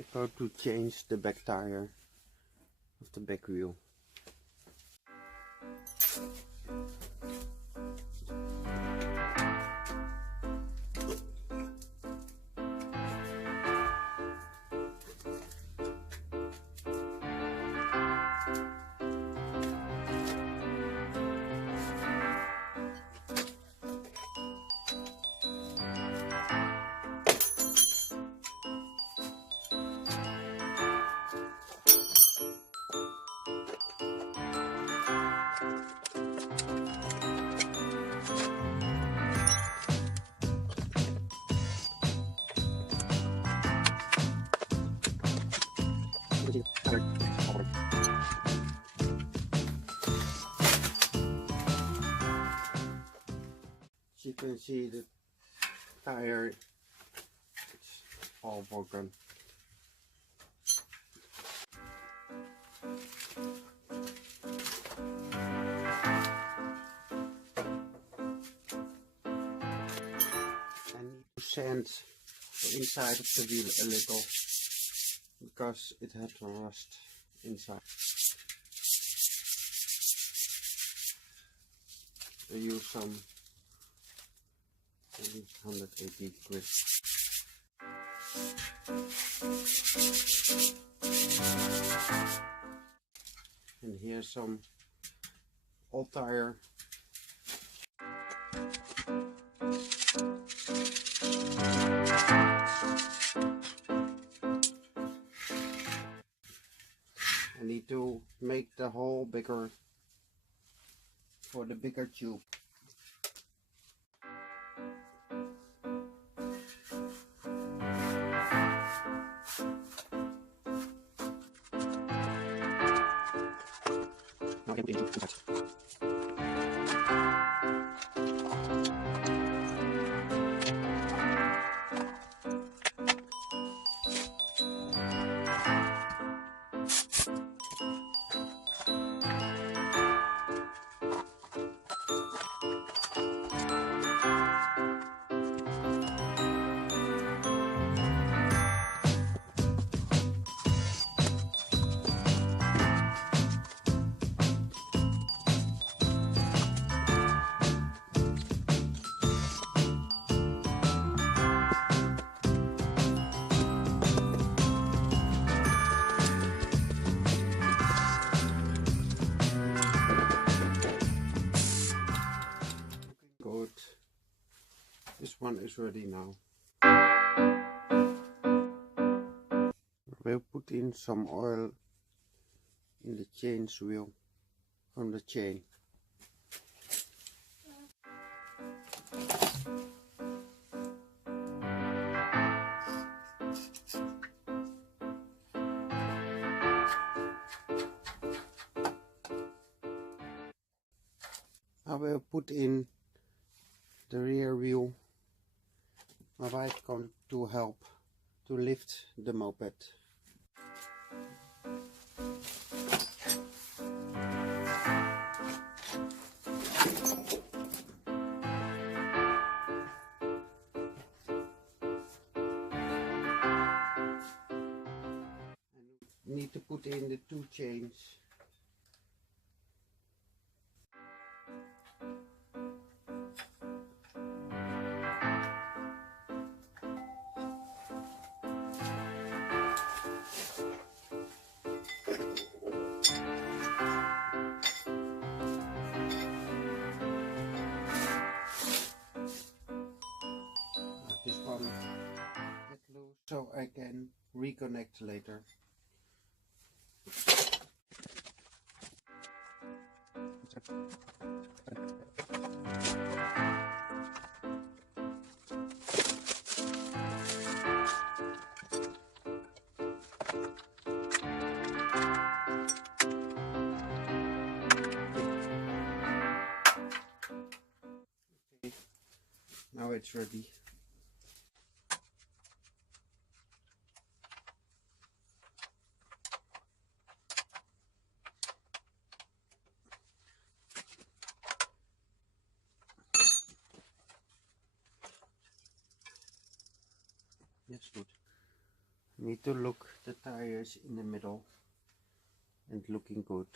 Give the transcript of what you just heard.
I go to change the back tire of the back wheel. As you can see, the tire is all broken. I need to sand the inside of the wheel a little because it had rust inside. I use some 180 grit. And here's some old tire. I need to make the hole bigger for the bigger tube. Good. This one is ready now. We'll put in some oil in the chain's wheel from the chain. I will put in the rear wheel. My wife comes to help to lift the moped. I need to put in the 2 chains. This one get loose so I can reconnect later. Now it's ready. Yes, good. Need to look the tires in the middle and looking good.